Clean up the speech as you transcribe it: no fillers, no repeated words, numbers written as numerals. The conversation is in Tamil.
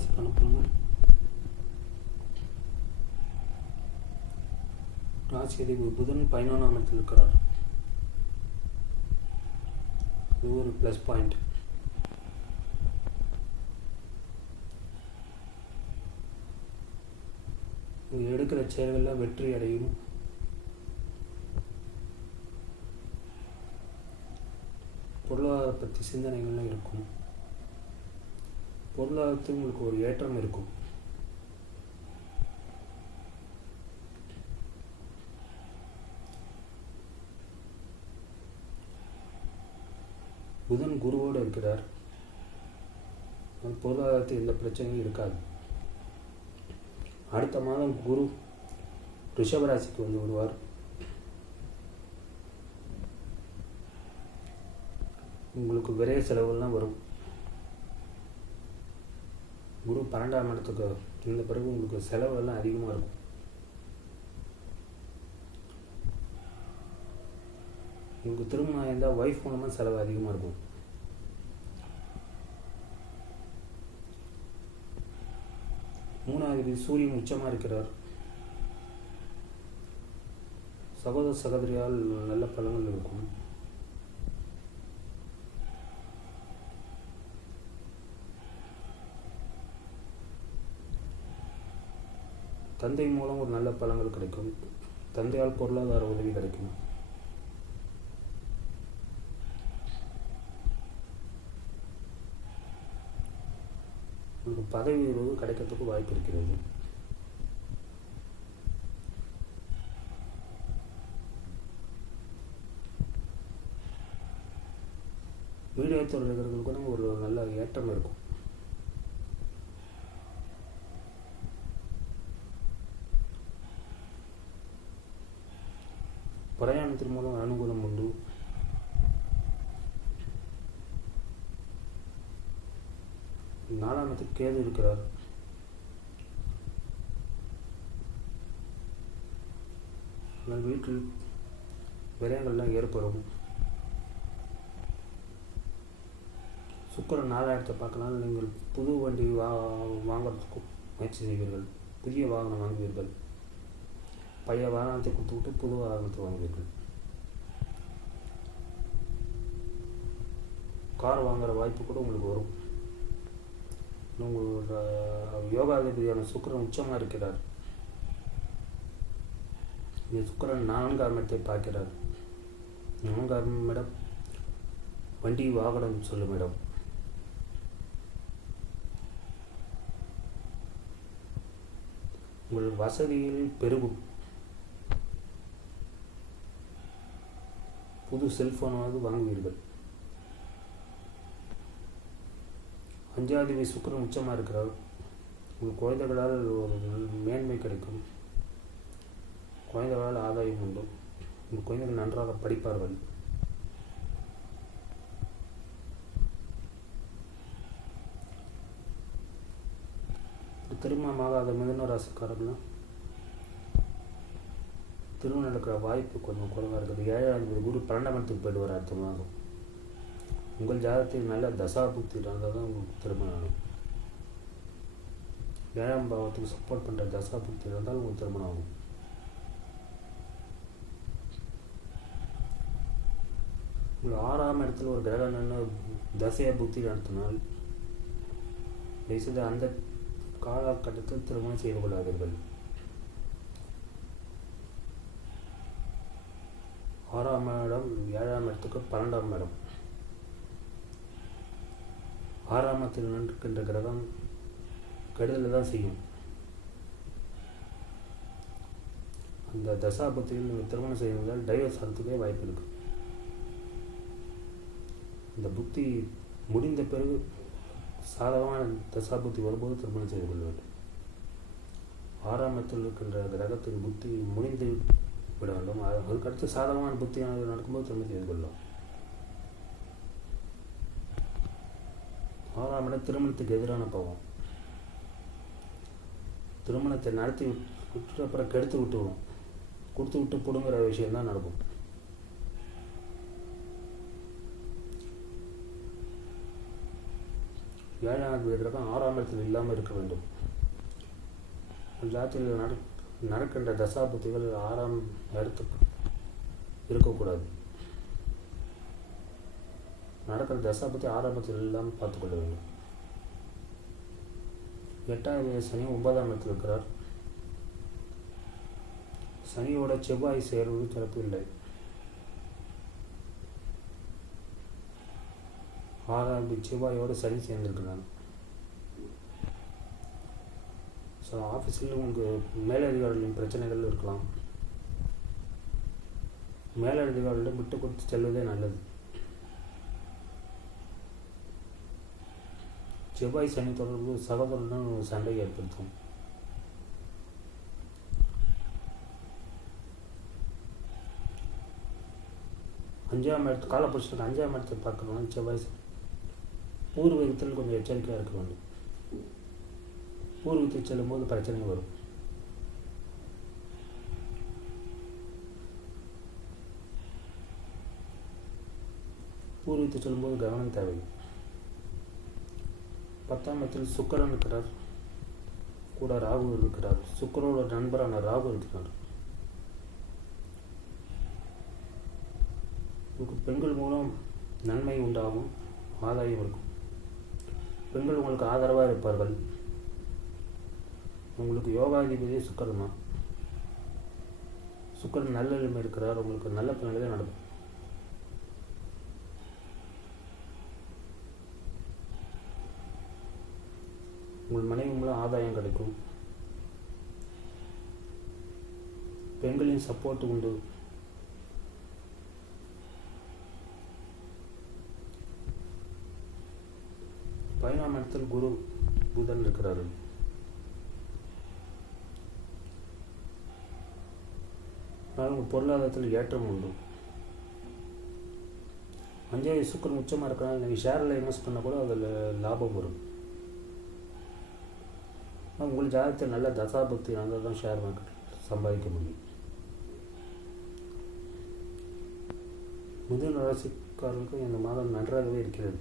ராசிக்கு அனுப்பணுங்க. ராசி அதிபதி புதன் 11ஆம் இடத்தில் இருக்கிறார். இது ஒரு ப்ளஸ் பாயிண்ட். இங்கே எடுக்கிற செயல்களில் வெற்றி அடையும். பொருளாதார பற்றி சிந்தனைகள்லாம் இருக்கும். பொருளாதாரத்தில் உங்களுக்கு ஒரு ஏற்றம் இருக்கும். புதன் குருவோடு இருக்கிறார். பொருளாதாரத்தில் எந்த பிரச்சனையும் இருக்காது. அடுத்த மாதம் குரு ரிஷபராசிக்கு வந்து விடுவார். உங்களுக்கு விரைய செலவுலாம் வரும். குரு 12ஆம் இடத்துக்கு இருந்த பிறகு உங்களுக்கு செலவெல்லாம் அதிகமாக இருக்கும். உங்களுக்கு திருமணம் இருந்தால் ஒய்ஃப் மூலமாக செலவு அதிகமாக இருக்கும். மூணாவது சூரியன் உச்சமாக இருக்கிறார். சகோதர சகோதரியால் நல்ல பலன்கள் இருக்கும். தந்தை மூலம் ஒரு நல்ல பலன்கள் கிடைக்கும். தந்தையால் பொருளாதார உதவி கிடைக்கும். உங்களுக்கு பதவி உயர்வு கிடைக்கிறதுக்கு வாய்ப்பு இருக்கிறது. வீடியோ தொடர்களுக்கு ஒரு நல்ல ஏற்றம் இருக்கும். பிரயாணத்தின் மூலம் அனுகூலம் உண்டு. நாலாமத்துக்கு கேது இருக்கிறார். வீட்டில் விரயங்கள்லாம் ஏற்படும். சுக்கிரன் 4ஆம் இடத்தை பார்க்கனால நீங்கள் புது வண்டி வாங்கிறதுக்கும் முயற்சி செய்வீர்கள். புதிய வாகனம் வாங்குவீர்கள். பழைய வாகனத்தை கொடுத்துவிட்டு புது வாகனத்தை வாங்குவீர்கள். கார் வாங்குகிற வாய்ப்பு கூட உங்களுக்கு வரும். உங்களோட யோகாதிபதியான சுக்கிரன் உச்சமாக இருக்கிறார். இந்த சுக்கிரன் 4ஆம் இடத்தை பார்க்கிறார். 4ஆம் இடம் வண்டி வாகனம் சொல்லும் இடம். உங்கள் வசதியில் பெருகும். புது செல்போனாவது வாங்குவீர்கள். 5ஆம் அதிபதி சுக்கிரன் உச்சமாக இருக்கிறார். உங்கள் குழந்தைகளால் ஒரு மேன்மை கிடைக்கும். குழந்தைகளால் ஆதாயம் உண்டு. உங்கள் குழந்தைகள் நன்றாக படிப்பார்கள். திருமணமாகாத மிதுன ராசிக்காரர்கள்லாம் திருமணம் நடக்கிற வாய்ப்பு கொஞ்சம் குறைவாக இருக்குது. 7ஆம் அதிபதி குரு 12ஆம் இடத்துக்கு போயிடுவார் அடுத்த மாதம். உங்கள் ஜாதகத்தில் நல்ல தசாபுக்தி இருந்தால் தான் உங்களுக்கு திருமணம் ஆகும். 7ஆம் பாவத்துக்கு சப்போர்ட் பண்ணுற தசாபுக்தி இருந்தால் உங்களுக்கு திருமணம் ஆகும். உங்கள் 6ஆம் இடத்துல ஒரு கிரகம் நின்று தசைய புக்தி நடத்தினால் தயவுசெய்து அந்த காலகட்டத்தில் திருமணம் செய்து கொள்ளாதீர்கள். 6ஆம் இடம் 7ஆம் இடத்துக்கு 12ஆம் இடம். 6ஆம் இடத்தில் நின்றுக்கின்ற கிரகம் கெடுதலை தான் செய்யும். அந்த தசாபுத்தியில் நீங்கள் திருமணம் செய்வதால் டைவர்ஸ் ஆகிறதுக்கே வாய்ப்பு இருக்கு. இந்த புத்தி முடிந்த பிறகு சாதகமான தசாபுத்தி வரும்போது திருமணம் செய்து கொள்ள வேண்டும். 6ஆம் இடத்தில் இருக்கின்ற கிரகத்தின் புத்தி முடிந்து விட வேண்டும். அதுக்கடுத்து சாதகமான புத்தி நடக்கும்போது திருமணம் செய்து கொள்ளலாம். 6ஆம் இடம் திருமணத்துக்கு எதிரான பாவம். திருமணத்தை நடத்தி விட்டு அப்புறம் கெடுத்து விட்டுவிடும். கொடுத்து விட்டு பிடுங்குற விஷயம்தான் நடக்கும். ஏழாம் கிரகம் 6ஆம் இடத்தில் இல்லாமல் இருக்க வேண்டும். ஜாதகத்தில் நடக்கின்ற தசாபுத்திகள் 6ஆம் இடத்துக்கு இருக்கக்கூடாது. நடக்கிற தசாபுத்தி 6ஆம் இடத்தில் இல்லாமல் பார்த்துக்கொள்ள வேண்டும். 8ஆவது சனி 9ஆம் இடத்தில் இருக்கிறார். சனியோட செவ்வாய் சேர்வது சிறப்பு இல்லை. 6ஆம் செவ்வாயோடு சனி சேர்ந்திருக்கிறாங்க. ஸோ ஆஃபீஸில் உங்களுக்கு மேலதிகாரிகளின் பிரச்சனைகள் இருக்கலாம். மேலதிகாரிகளிடம் விட்டு கொடுத்து செல்வதே நல்லது. செவ்வாய் சனி தொடர்பு சகோதரனுடன் சண்டை ஏற்படுத்தும். அஞ்சாம் இடத்து காலப்புருஷனுக்கு 5ஆம் இடத்தை பார்க்கணும். செவ்வாய் பூர்வீகத்தில் கொஞ்சம் எச்சரிக்கையாக இருக்க வேண்டும். பூர்வீகத்தில் செல்லும்போது பிரச்சனை வரும். பூர்வீகத்தில் செல்லும்போது கவனம் தேவை. 10ஆம் இடத்தில் சுக்கிரன் இருக்கிறார், கூட ராகு இருக்கிறார். சுக்கிரனோட நண்பரான ராகு இருக்கிறார். பெண்கள் மூலம் நன்மை உண்டாகும், ஆதாயம் இருக்கும். பெண்கள் உங்களுக்கு ஆதரவாக இருப்பார்கள். உங்களுக்கு யோகாதிபதி சுக்கிரன் தான். சுக்கிரன் நல்ல நிலைமை இருக்கிறார். உங்களுக்கு நல்ல பலன்களே நடக்கும். உங்கள் மனைவி மூலம் ஆதாயம் கிடைக்கும். பெண்களின் சப்போர்ட் உண்டு. பதினாம் இடத்தில் குரு புதன் இருக்கிறார்கள். அதனால் உங்கள் பொருளாதாரத்தில் ஏற்றம் உண்டு. 5ஆவது சுக்கிரன் உச்சமாக இருக்கிறனால நீங்கள் ஷேரில் இன்வெஸ்ட் பண்ணால் கூட அதில் லாபம் வரும். உங்கள் ஜாதகத்தில் நல்ல தசாபக்தி நடந்தால் தான் ஷேர் மார்க்கெட் சம்பாதிக்க முடியும். மிதுன ராசிக்காரர்களுக்கு இந்த மாதம் நன்றாகவே இருக்கிறது.